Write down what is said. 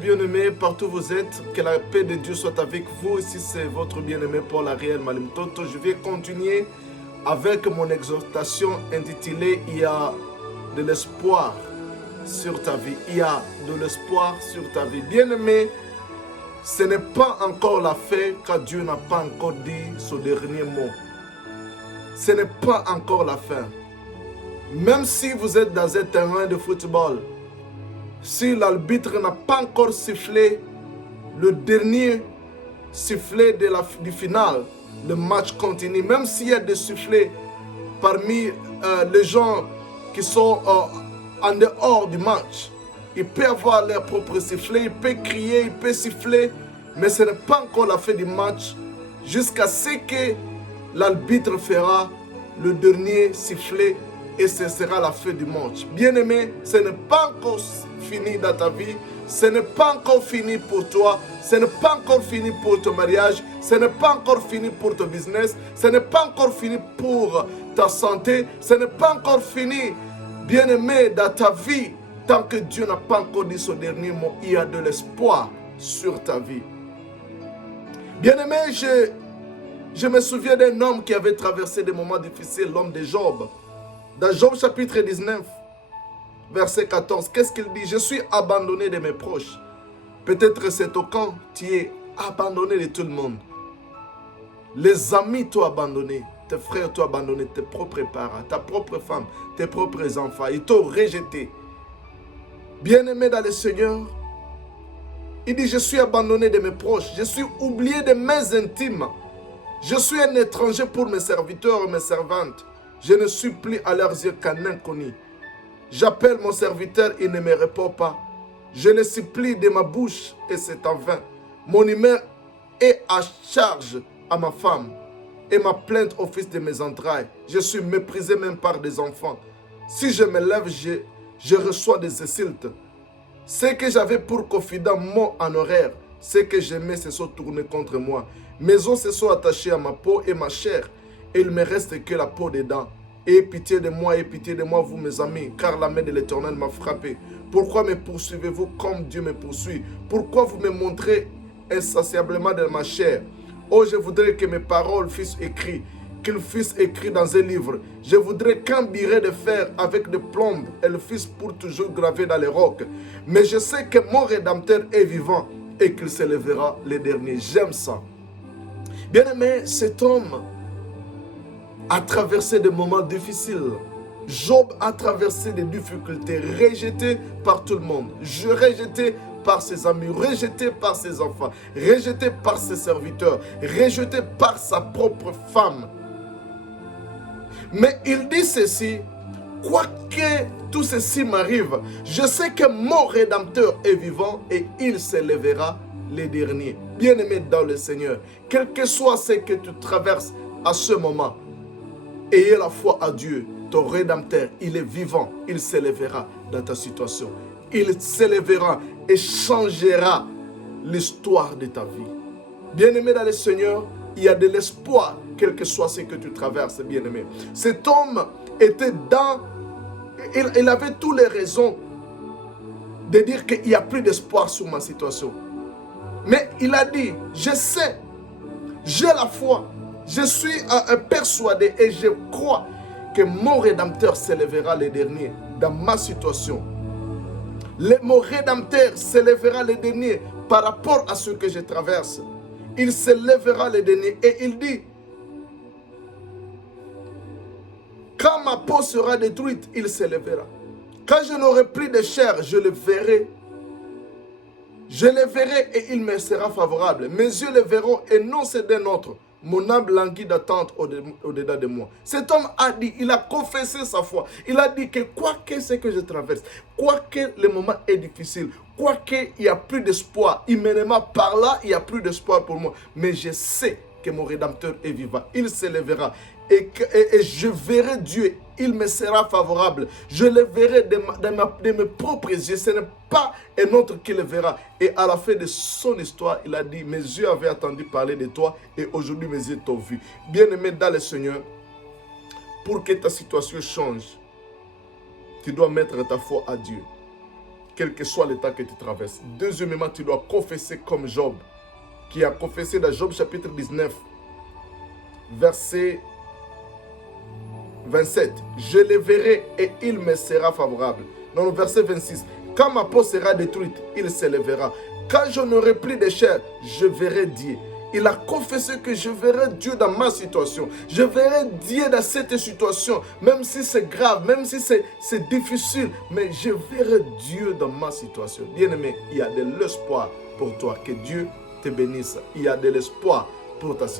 bien-aimés, partout où vous êtes, que la paix de Dieu soit avec vous. Ici, c'est votre bien-aimé Paul Ariel Malimtoto. Je vais continuer avec mon exhortation intitulée « Il y a de l'espoir sur ta vie ». Il y a de l'espoir sur ta vie. Bien-aimé, ce n'est pas encore la fin car Dieu n'a pas encore dit son dernier mot. Ce n'est pas encore la fin. Même si vous êtes dans un terrain de football, si l'arbitre n'a pas encore sifflé le dernier sifflet du final, le match continue. Même s'il y a des sifflets parmi les gens qui sont en dehors du match, il peut avoir leur propre sifflet, il peut crier, il peut siffler, mais ce n'est pas encore la fin du match jusqu'à ce que l'arbitre fera le dernier sifflet et ce sera la fin du match. Bien-aimé, ce n'est pas encore fini dans ta vie, ce n'est pas encore fini pour toi, ce n'est pas encore fini pour ton mariage, ce n'est pas encore fini pour ton business, ce n'est pas encore fini pour ta santé, ce n'est pas encore fini, bien-aimé, dans ta vie. Tant que Dieu n'a pas encore dit son dernier mot, il y a de l'espoir sur ta vie. Bien-aimé, je me souviens d'un homme qui avait traversé des moments difficiles, l'homme de Job. Dans Job chapitre 19, verset 14, qu'est-ce qu'il dit? Je suis abandonné de mes proches. Peut-être c'est au camp, tu es abandonné de tout le monde. Les amis t'ont abandonné, tes frères t'ont abandonné, tes propres parents, ta propre femme, tes propres enfants, ils t'ont rejeté. Bien-aimé dans le Seigneur, il dit, je suis abandonné de mes proches, je suis oublié de mes intimes. Je suis un étranger pour mes serviteurs et mes servantes. Je ne suis plus à leurs yeux qu'un inconnu. J'appelle mon serviteur, il ne me répond pas. Je le supplie de ma bouche et c'est en vain. Mon humeur est à charge à ma femme et ma plainte au fils de mes entrailles. Je suis méprisé même par des enfants. Si je me lève, je reçois des insultes. Ce que j'avais pour confident mot en horaire, ce que j'aimais se sont tournés contre moi. Mes os se sont attachés à ma peau et ma chair, et il ne me reste que la peau dedans. Ayez pitié de moi, vous mes amis, car la main de l'Éternel m'a frappé. Pourquoi me poursuivez-vous comme Dieu me poursuit? Pourquoi vous me montrez insatiablement dans ma chair? Oh, je voudrais que mes paroles fussent écrites, qu'ils fussent écrits dans un livre. Je voudrais qu'un biret de fer avec de plomb et le fût pour toujours gravé dans les rocs. Mais je sais que mon Rédempteur est vivant et qu'il se lèvera le dernier. J'aime ça. Bien-aimé, cet homme a traversé des moments difficiles. Job a traversé des difficultés, rejeté par tout le monde, rejeté par ses amis, rejeté par ses enfants, rejeté par ses serviteurs, rejeté par sa propre femme. Mais il dit ceci, quoique tout ceci m'arrive, je sais que mon Rédempteur est vivant et il se lèvera les derniers. Bien-aimé dans le Seigneur, quel que soit ce que tu traverses à ce moment, ayez la foi à Dieu. Ton Rédempteur, il est vivant, il se lèvera dans ta situation. Il se lèvera et changera l'histoire de ta vie. Bien-aimé dans le Seigneur, il y a de l'espoir, quel que soit ce que tu traverses, bien-aimé. Cet homme était il avait toutes les raisons de dire qu'il n'y a plus d'espoir sur ma situation. Mais il a dit, je sais, j'ai la foi, je suis persuadé et je crois que mon Rédempteur s'élèvera le dernier dans ma situation. Mon Rédempteur s'élèvera le dernier par rapport à ce que je traverse. Il se lèvera le dernier et il dit, quand ma peau sera détruite, il se lèvera. Quand je n'aurai plus de chair, je le verrai. Je le verrai et il me sera favorable. Mes yeux le verront et non c'est d'un autre. Mon âme languit d'attente au-dedans de moi. Cet homme a dit, il a confessé sa foi. Il a dit que quoi que ce que je traverse, quoi que le moment est difficile, quoi qu'il n'y a plus d'espoir, humainement par là, il n'y a plus d'espoir pour moi. Mais je sais que mon Rédempteur est vivant. Il se lèvera et je verrai Dieu. Il me sera favorable. Je le verrai de mes propres yeux. Ce n'est pas un autre qui le verra. Et à la fin de son histoire, il a dit, mes yeux avaient entendu parler de toi et aujourd'hui mes yeux t'ont vu. Bien-aimé dans le Seigneur, pour que ta situation change, tu dois mettre ta foi à Dieu. quel que soit l'état que tu traverses. Deuxièmement, tu dois confesser comme Job, qui a confessé dans Job chapitre 19, verset 27. Je le verrai et il me sera favorable. Dans le verset 26. Quand ma peau sera détruite, il s'élèvera. Quand je n'aurai plus de chair, je verrai Dieu. Il a confessé que je verrai Dieu dans ma situation. Je verrai Dieu dans cette situation. Même si c'est grave, même si c'est difficile. Mais je verrai Dieu dans ma situation. Bien-aimé, il y a de l'espoir pour toi. Que Dieu te bénisse. Il y a de l'espoir pour ta situation.